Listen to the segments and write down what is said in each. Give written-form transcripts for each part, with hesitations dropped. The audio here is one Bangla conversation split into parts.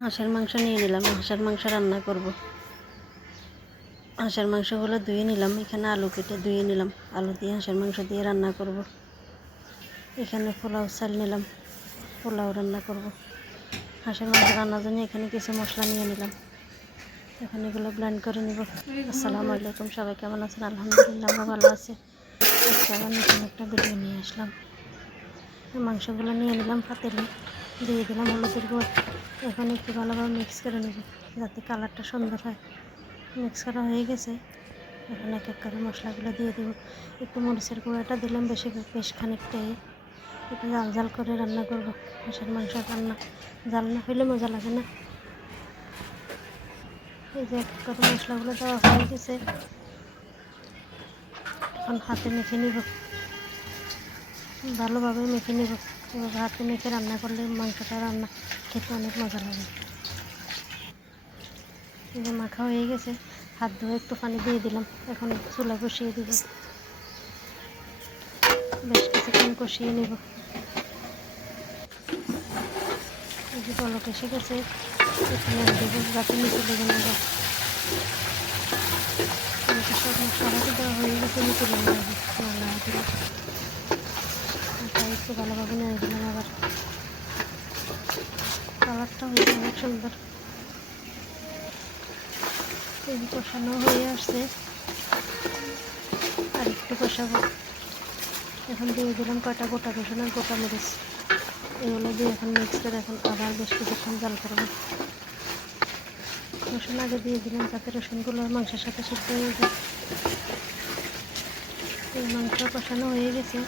হাঁসের মাংস নিয়ে নিলাম। হাঁসের মাংস রান্না করব। হাঁসের মাংসগুলো ধুয়ে নিলাম। এখানে আলু কেটে ধুয়ে নিলাম। আলু দিয়ে হাঁসের মাংস দিয়ে রান্না করব। এখানে পোলাও চাল নিলাম, পোলাও রান্না করব। হাঁসের মাংস রান্নার জন্য এখানে কিছু মশলা নিয়ে নিলাম। এখন এগুলো ব্লেন্ড করে নিব। আসসালামু আলাইকুম, সবাই কেমন আছেন? আলহামদুলিল্লাহ আমরা ভালো আছি। আজকে আবার নতুন একটা ভিডিও নিয়ে আসলাম। মাংসগুলো নিয়ে নিলাম, পাতিলে দিয়ে দিলাম হলুদের গুঁড়ো। এখন একটু ভালোভাবে মিক্স করে নেব যাতে কালারটা সুন্দর হয়। মিক্স করা হয়ে গেছে। এখন এক এক করে মশলাগুলো দিয়ে দেবো। একটু মরিচের গুঁড়োটা দিলাম বেশ খানিকটাই। একটু ঝাল ঝাল করে রান্না করব। হাঁসের মাংস রান্না ঝাল না হইলে মজা লাগে না। এই যে এক এক করে মশলাগুলো দেওয়া হয়ে গেছে। এখন হাতে মেখে নিব, ভালোভাবে মেখে নিব। এভাবে হাতে মেখে রান্না করলে মাংসটা রান্না খেতে অনেক মজা লাগে। এই যে মাখা হয়ে গেছে, হাত ধুয়ে একটু পানি দিয়ে দিলাম। এখন চুলা বসিয়ে দিব, বেশ কিছুক্ষণ কষিয়ে নেব। এই যে পলক এসে গেছে, একটু নেড়ে দেবো যাতে নিচে লেগে না যায়। সব মশলাটা দেওয়া হয়ে গেছে, নিচে লেগে যাবে রান্না দিলে। তাই একটু ভালোভাবে নেড়ে দিলাম। আবার কালারটা হয়েছে অনেক সুন্দর। এই কষানো হয়ে আসছে, আর একটু কষাবো। এখন দিয়ে দিলাম কয়টা গোটা রসুন আর গোটা মরিচ। এগুলো দিয়ে এখন মিক্স করে এখন আবার বেশ কিছুক্ষণ জাল করবো। রসুন আগে দিয়ে দিলাম যাতে রসুনগুলো মাংসের সাথে সিদ্ধ হয়ে যায়। এই মাংস কষানো হয়ে গেছে।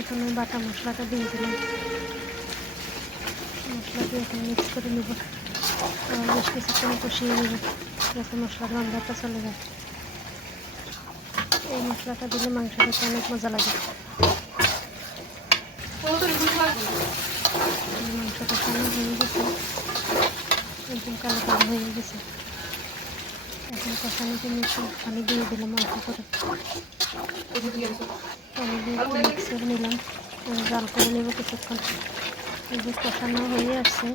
এখন ওই বাটা মশলাটা দিয়ে দিলাম। মশলা দিয়ে এখন মিক্স করে নেব। আবার বেশ কিছুক্ষণ কষিয়ে নেব যাতে মশলার গন্ধটা চলে যায়। এই মশলাটা দিলে মাংস খেতে অনেক মজা লাগে। মাংস কষানো হয়ে গেছে, একদম কালো কালো হয়ে গেছে। এখন কষানো জন্য একটু পানি দিয়ে দিলাম অল্প করে। পানি দিয়ে একটু মিক্স করে নিলাম, জাল করে নেব কিছুক্ষণ। এই যে কষানো হয়ে আসছে,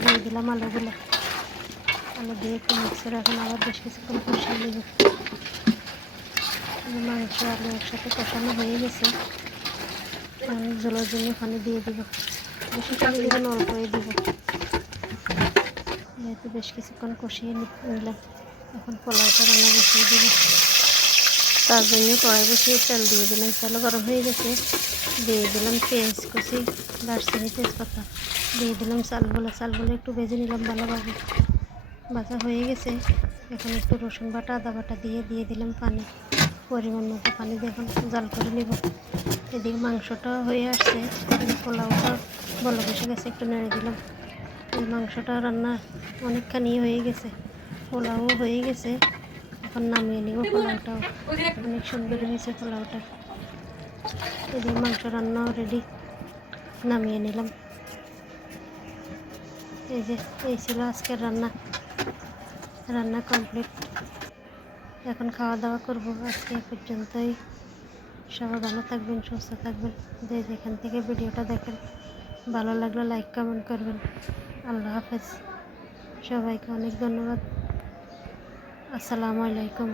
দিয়ে দিলাম আলুগুলো। আলু দিয়ে একটু মিক্স করে এখন আবার বেশ কিছুক্ষণ কষিয়ে নেব। মাংস আলু একসাথে কষানো হয়ে গেছে। জলের জন্য পানি দিয়ে দিব, বেশি পানি দেবেন অল্পই দিব। যেহেতু বেশ কিছুক্ষণ কষিয়ে নিলাম, এখন পোলাওটা রান্না বসিয়ে দেবো। তার জন্য কড়াই বসিয়ে তেল দিয়ে দিলাম। তেল গরম হয়ে গেছে, দিয়ে দিলাম পেঁয়াজ কুচি, দারচিনি, তেজপাতা, দিয়ে দিলাম চালগুলো একটু ভেজে নিলাম ভালোভাবে। ভাজা হয়ে গেছে। এখন একটু রসুন বাটা, আদা বাটা দিয়ে দিলাম পানি, পরিমাণ মতো পানি দিয়ে এখন জাল করে নেব। এদিকে মাংসটা হয়ে আসছে, পোলাওটা বলো বসে গেছে, একটু নেড়ে দিলাম। এই মাংসটা রান্না অনেকখানি হয়ে গেছে, পোলাও হয়ে গেছে। এখন নামিয়ে নিব পোলাওটাও। অনেক সুন্দর হয়েছে পোলাওটা। এদিকে মাংস রান্নাও রেডি, নামিয়ে নিলাম। এই ছিল আজকের রান্না কমপ্লিট। এখন খাওয়া দাওয়া করব। আজকে পর্যন্তই। সবাই ভালো থাকবেন, সুস্থ থাকবেন। যে যেখান থেকে ভিডিওটা দেখেন, ভালো লাগলে লাইক কমেন্ট করবেন। আল্লাহ হাফেজ। সবাইকে অনেক ধন্যবাদ। আসসালামু আলাইকুম।